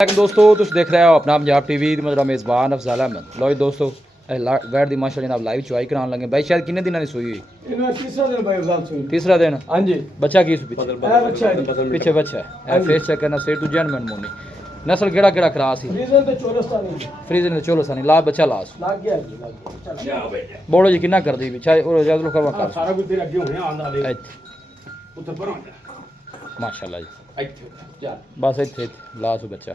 दोस्तों तुम देख रहे हो अपना पंजाब टीवी मेरा मेज़बान अफजाल अहमद। लो जी दोस्तों वैट दी माशाअल्लाह जनाब लाइव चुआई कराने लगे भाई। शायद कितने दिनों की सूई हुई? तीसरा दिन भाई अफजाल सूई। तीसरा दिन। हां जी। बच्चा की पीछे पीछे बच्चा है फेस चेक करना सेट दूजा मन मोनी नस्ल केड़ा केड़ा क्रास ही फ्रीजन ते चोलस्तानी फ्रीजन ते चोलस्तानी ला बच्चा लास लग गया जी लग गया। बोलो जी कितना कर दी पीछे और जद करवा कर सारा कुछ तेरे अगे होने आंदा ले उधर पर माशाअल्लाह जी इथे चल बस इथे लास बच्चा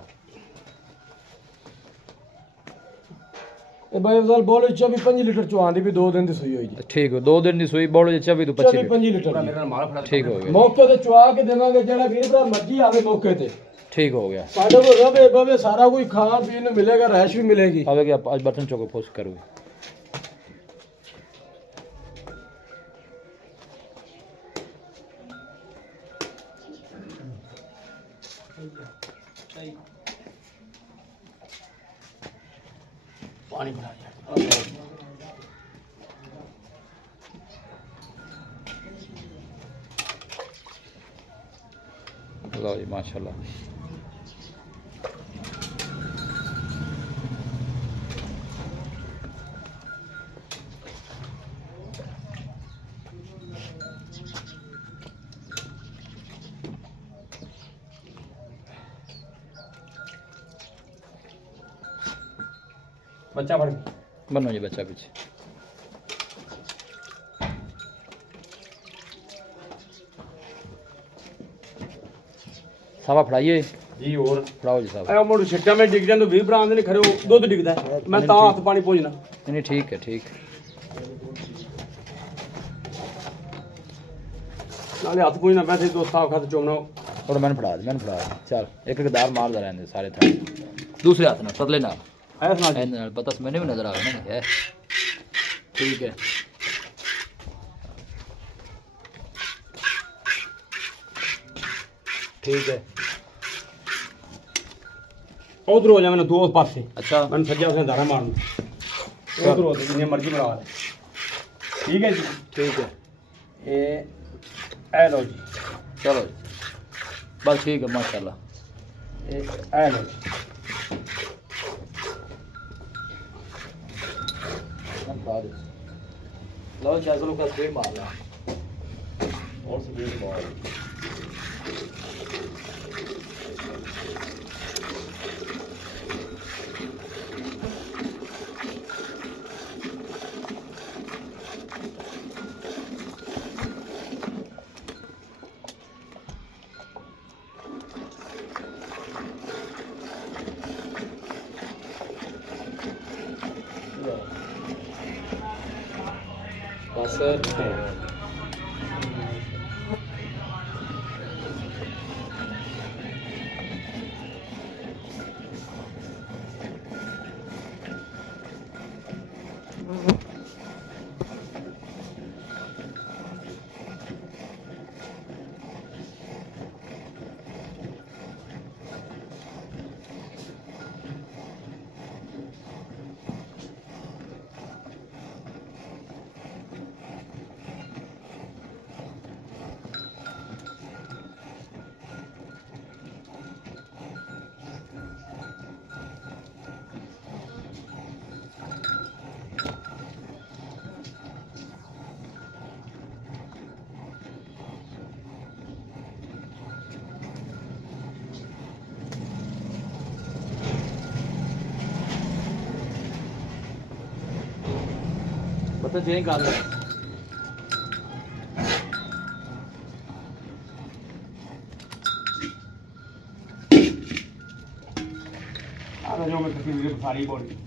ए भाई अफजाल बोलो 24 लीटर चुआन दी भी 2 दिन दी सूई होई जी। ठीक है 2 दिन दी सूई बोलो जी 24 तो 25 लीटर मेरा माल फड़ा ठीक हो गया मौके ते चुआ के देवांगे जेड़ा वीर भरा मर्जी आवे मौके ते ठीक हो गया। साडे को रवे बवे सारा कुछ खान पीन ਨੂੰ मिलेगा रैश भी मिलेगी। आवे कि आज बर्तन चौको फोस करो पानी बना लो जी माशाल्लाह बच्चा फड़ बनो जी बच्चा पीछे सावा फड़ाइए जी और फड़ाओ जी साहब ए मोड़ छिट्टा में डिग जांदो 20 भरा आंदे ने खरे दुੱਧ डिगदा मैं ता हाथ पानी पहुंचना नहीं ठीक है ठीक नाले हाथ पहुंचना वैसे तो साफ खाते चोमना और मैंने फड़ा चल एक एक दार मारदा रहंदे सारे था दूसरे हाथ ना पतले ना है सुना जी एन पता मैंने भी नजर आ रहा है ठीक है ठीक है उधर हो जा मैंने दो पासे अच्छा मैंने सज्जा से धारा मारना उधर हो जितने मर्जी बना ले ठीक है जी ठीक है ये ए लो जी चलो जी बस ठीक है माशाल्लाह ये ए लो जी लो चाचू का स्प्रे मारना और स्प्रे मार सर बता जे गल आ जो मैं किसी सारी बॉडी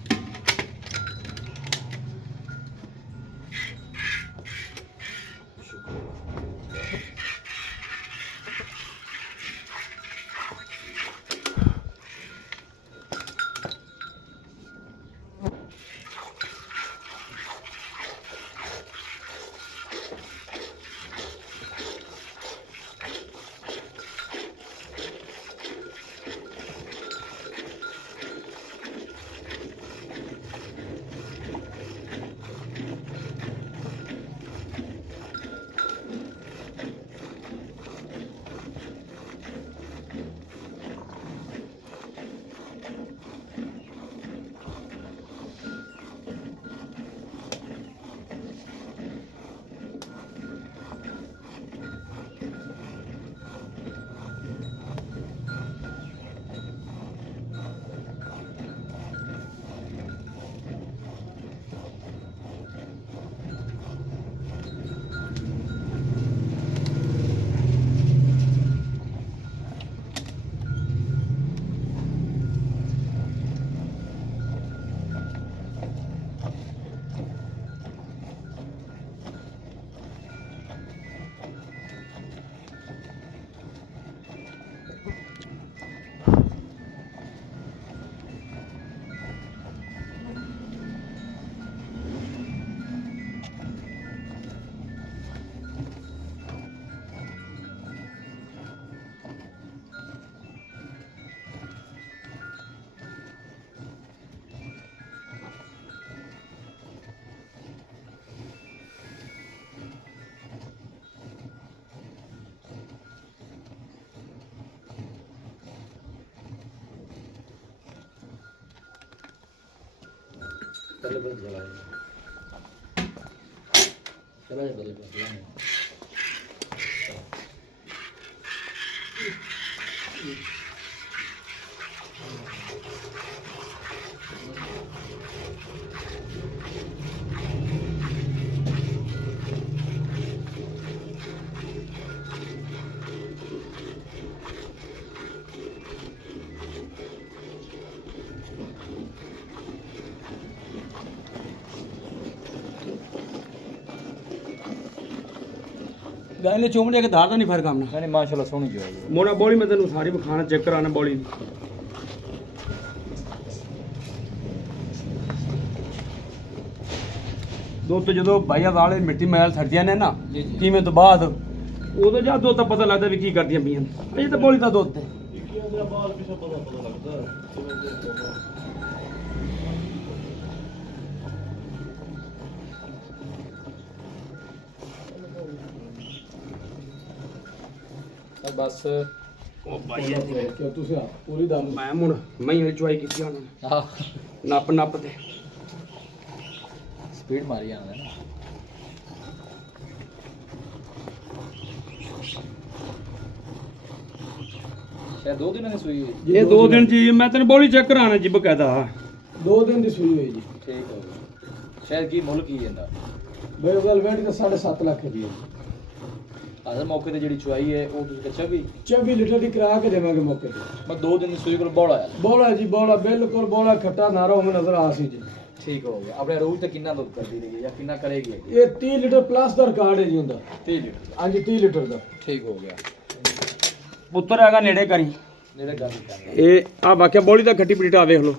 ਗਾਇਲੇ ਚੋਮੜੇ ਕੇ ਧਾਰ ਦਾ ਨਹੀਂ ਫਰਕ ਆਮਣਾ नहीं माशाल्लाह सोहनी जो है ਮੋੜਾ ਬੋਲੀ ਮੈਂ ਤੈਨੂੰ ਸਾਰੀ ਵਿਖਾਣਾ ਚੈੱਕ ਕਰਾਣਾ ਬੋਲੀ ਦੀ ਦੁੱਧ ਜਦੋਂ ਭਾਈਆ ਵਾਲੇ ਮਿੱਟੀ ਮੈਲ ਛੱਡਦੀਆਂ ਨੇ ਨਾ ਜੀ, ਜੀ। ਕਿਵੇਂ ਤੋਂ ਬਾਅਦ ਉਦੋਂ ਜਾ ਦੁੱਧ ਤਾਂ ਪਤਾ ਲੱਗਦਾ ਵੀ ਕੀ ਕਰਦੀਆਂ ਪਈਆਂ ਅਜੇ ਤਾਂ ਬੋਲੀ ਦਾ ਦੁੱਧ ਹੈ बस ਉਹ ਭਾਈਆ क्यों तुसे पूरी दाल ਮੈਂ ਮੁੜ ਮੈਂ ਵਾਲੀ ਚੁਆਈ ਕੀਤੀ ਉਹਨਾਂ ਨੇ हाँ ਨੱਪ ਤੇ स्पीड मारी जाना है ना शायद 2 दिन ने सुई हुई ਇਹ 2 ਦਿਨ ਜੀ ਮੈਂ ਤੈਨੂੰ ਬੋਲੀ ਚੈੱਕ ਕਰਾਣਾ ਜੀ ਬਕਾਇਦਾ 2 दिन ਦੀ ਸੂਈ ਹੋਈ ਜੀ ठीक हो गया शायद की मुल्क ही है ਬਈ ਗੱਲ ਵੇਟ ਤਾਂ 7.5 ਲੱਖ ਦੀ ਹੈ अगर मौके ते जेडी चुआई है वो तुस कच्चा भी 24 ਲੀਟਰ ਦੀ ਕਰਾ ਕੇ ਦੇਵਾਂਗੇ ਮੌਕੇ ਤੇ मैं 2 दिन सुई को बड़ा आया ਬੋਲਾ ਜੀ ਬੋਲਾ ਬਿਲਕੁਲ ਬੋਲਾ ਖੱਟਾ ਨਾਰਾ ਹੋਵੇ ਨਜ਼ਰ ਆ ਸੀ ਜੀ ठीक हो गया अपने रोज तक कितना दूध कर दी रहेगी या कितना करेगी ਇਹ 30 ਲੀਟਰ ਪਲੱਸ ਦਾ ਰਿਕਾਰਡ ਹੈ ਜੀ ਹੁੰਦਾ 30 लीटर ਹਾਂਜੀ 30 ਲੀਟਰ ਦਾ ठीक हो गया ਪੁੱਤਰ ਹੈਗਾ ਨੇੜੇ ਕਰੀ नेड़े गल कर ਇਹ ਆ ਵਾਕਿਆ ਬੋਲੀ ਦਾ ਖੱਟੀ ਪੀਟਾ ਵੇਖ ਲਓ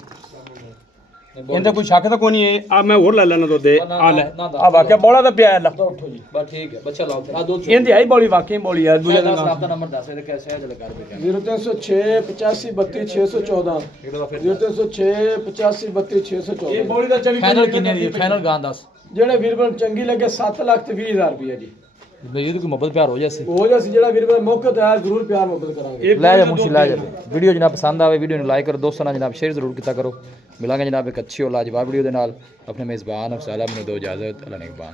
ਇਹਦਾ ਕੋਈ ਸ਼ੱਕ ਤਾਂ ਕੋਈ ਨਹੀਂ ਹੈ ਆ ਮੈਂ ਹੋਰ ਲੈ ਲੈਣਾ ਦੁੱਧ ਆ ਲੈ ਆ ਵਾਕਿਆ ਬੋਲਾ ਤਾਂ ਪਿਆ ਲੈ ਉੱਠੋ ਜੀ बस ठीक है बच्चा लाओ आ दो ਇਹਦੀ ਆਈ ਬੋਲੀ ਵਾਕਈ ਬੋਲੀ ਆ ਦੂਜੇ ਦਿਨ आपका नंबर दस है कैसे है जरा कर बेटा 0306 85 32 614 एक दफा फिर 0306 85 32 614 ਇਹ ਬੋਲੀ ਦਾ 24 फाइनल कितने दी फाइनल गां दस ਜਿਹੜੇ ਵੀਰ ਬਣ ਚੰਗੀ ਲੱਗੇ 7 ਲੱਖ ਤੇ 20000 ਰੁਪਏ ਜੀ भाई ये तो कोई मोहब्बत प्यार हो जैसे ਹੋ ਜਾ ਸੀ ਜਿਹੜਾ ਵੀਰ ਬਣ ਮੌਕੇ ਤੇ ਆਇਆ ਜ਼ਰੂਰ ਪਿਆਰ ਮੁਹੱਬਤ ਕਰਾਂਗੇ ਇਹ ਲੈ ਜਾ ਮੁਸ਼ਕਿਲ ਲੈ ਜਾ ਵੀਡੀਓ ਜਨਾਬ ਪਸੰਦ ਆਵੇ ਵੀਡੀਓ ਨੂੰ ਲਾਈਕ ਕਰੋ ਦੋਸਤਾਂ ਨਾਲ ਜਨਾਬ ਸ਼ੇਅਰ ਜ਼ਰੂਰ ਕੀਤਾ ਕਰੋ ਮਿਲਾਂਗੇ ਜਨਾਬ ਇੱਕ ਅੱਛੀ ਔਰ ਲਾਜਵਾਬ ਵੀਡੀਓ ਦੇ ਨਾਲ ਆਪਣੇ ਮੇਜ਼ਬਾਨ ਅਫਸਾਲਾ ਮੈਨੂੰ ਦਿਓ ਇਜਾਜ਼ਤ ਅੱਲਾ ਨਿਗਹਬਾਨ